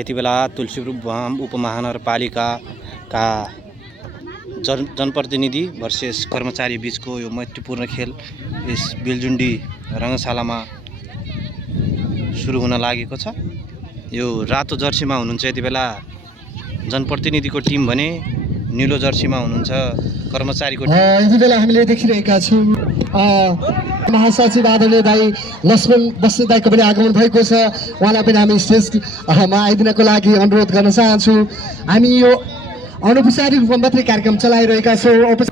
यति बेला तुलसीपुर उपमहानगरपालिकाका जनप्रतिनिधि भर्सेस कर्मचारी बीचको यो मैत्रीपूर्ण खेल यस बेलजुन्डी रङ्गशालामा सुरु हुन लागेको छ। यो रातो जर्सीमा हुनुहुन्छ यति बेला जनप्रतिनिधिको टिम भने नीलो जर्सीमा हुनुहुन्छ कर्मचारीको टिम। यति बेला हामीले देखिरहेका छौँ महासचिव आदरणीय दाई लक्ष्मण बस्ने दाईको पनि आगमन भएको छ। उहाँलाई पनि हामी स्टेजमा आइदिनको लागि अनुरोध गर्न चाहन्छु। हामी यो अनौपचारिक रूपमा मात्रै कार्यक्रम चलाइरहेका छौँ।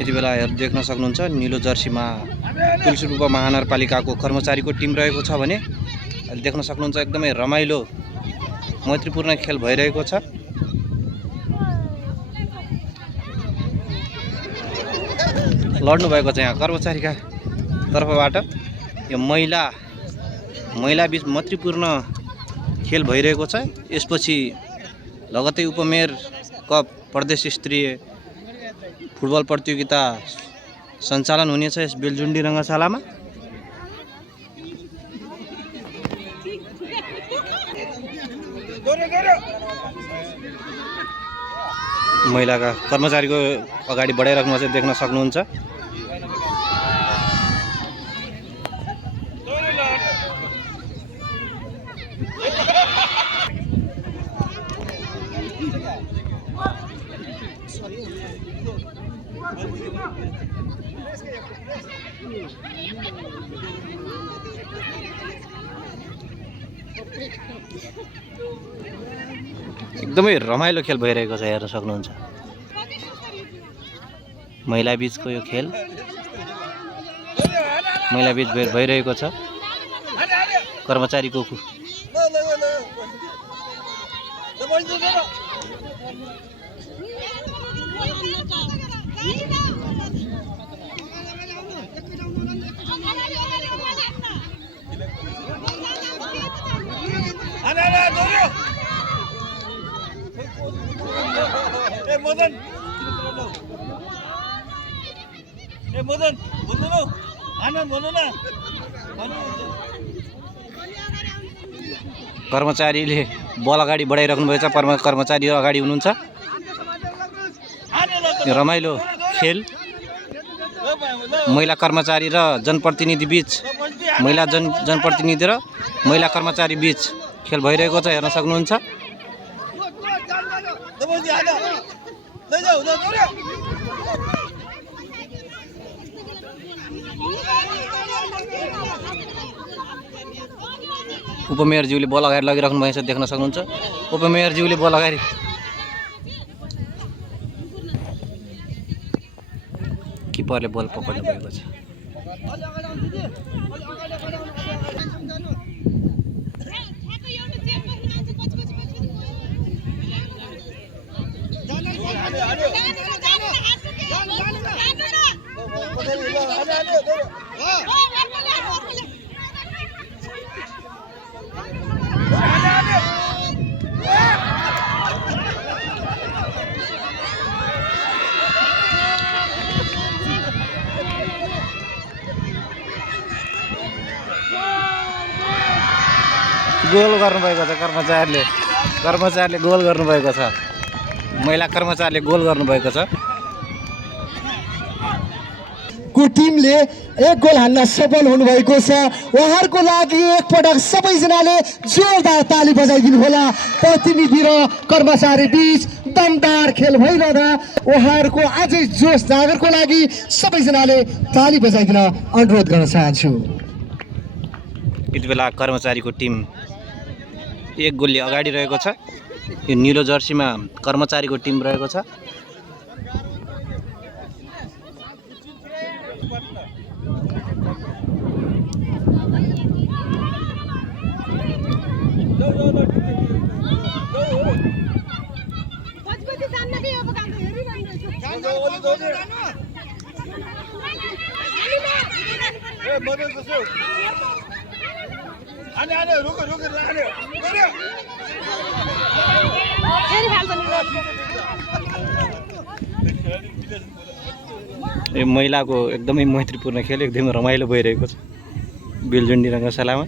यति बेला देख्न सक्नुहुन्छ नीलो जर्सीमा तुलसीपुर उपमहानगरपालिकाको कर्मचारीको टिम रहेको छ भने अहिले देख्न सक्नुहुन्छ एकदमै रमाइलो मैत्रीपूर्ण खेल भइरहेको छ। लड्नु भएको छ यहाँ कर्मचारीका तर्फबाट। यो महिला बीच मैत्रीपूर्ण खेल भइरहेको छ। यसपछि लगत्तै उपमेयर कप प्रदेश स्तरीय फुटबल प्रतियोगिता सञ्चालन हुनेछ यस बेलजुन्डी रङ्गशालामा। महिलाका कर्मचारीको अगाडि बढाइराख्नु चाहिँ देख्न सक्नुहुन्छ। एकदमै रमाइलो खेल भइरहेको छ हेर्न सक्नुहुन्छ। महिला बीचको यो खेल महिला बीच भइरहेको छ। कर्मचारीको कर्मचारीले बल अगाडि बढाइराख्नु भएको छ। कर्मचारी अगाडि हुनुहुन्छ। रमाइलो खेल महिला कर्मचारी र जनप्रतिनिधि बीच जनप्रतिनिधि र महिला कर्मचारी बीच खेल भइरहेको छ हेर्न सक्नुहुन्छ। उपमेयरज्यूले बल अगाडि लगिराख्नु भएको छ देख्न सक्नुहुन्छ। उपमेयरज्यूले बल अगाडि किपरले बल पक्ड्नु भएको छ। गोल गर्नुभएको छ कर्मचारीले गोल गर्नुभएको छ। महिला कर्मचारीले गोल गर्नुभएको छ। को टिमले एक गोल हान्न सफल हुनुभएको छ। उहाँहरूको लागि एकपटक सबैजनाले जोरदार ताली बजाइदिनु होला। प्रतिनिधि र कर्मचारी बीच दमदार खेल भइरहँदा उहाँहरूको अझै जोस जागरको लागि सबैजनाले ताली बजाइदिन अनुरोध गर्न चाहन्छु। यति बेला कर्मचारीको टिम एक गोलले अगाडि रहेको छ। यो नीलो जर्सीमा कर्मचारीको टिम रहेको छ। यो महिलाको एकदमै मैत्रीपूर्ण खेल एकदमै रमाइलो भइरहेको छ बेलजुन्डी रङ्गशालामा।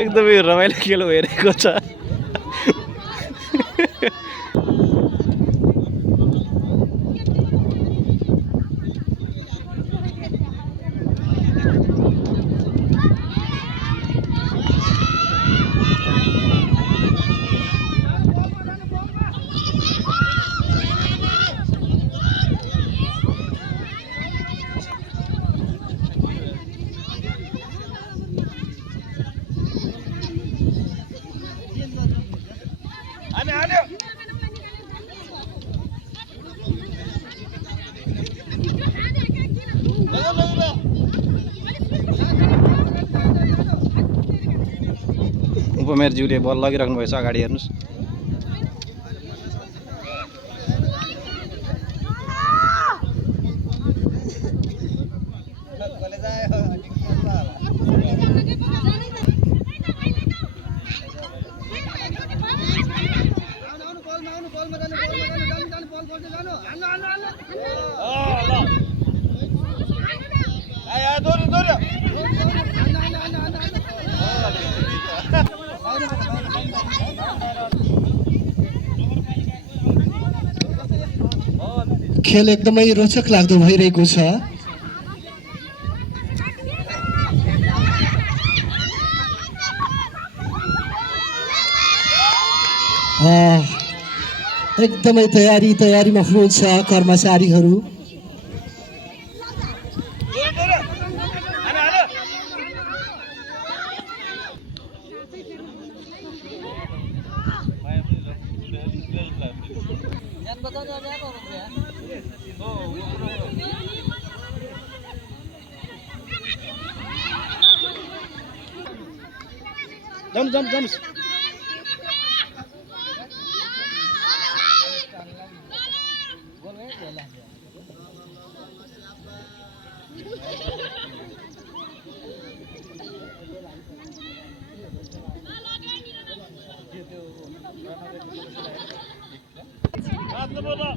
एकदमै रमाइलो खेल भइरहेको छ। उपमेयरज्यूले बल लगिराख्नु भएछ, अगाडि हेर्नुहोस्। खेल एकदमै रोचक लाग्दो भइरहेको छ। एकदमै तयारीमा हुनुहुन्छ कर्मचारीहरू। जानुहोस्। बोला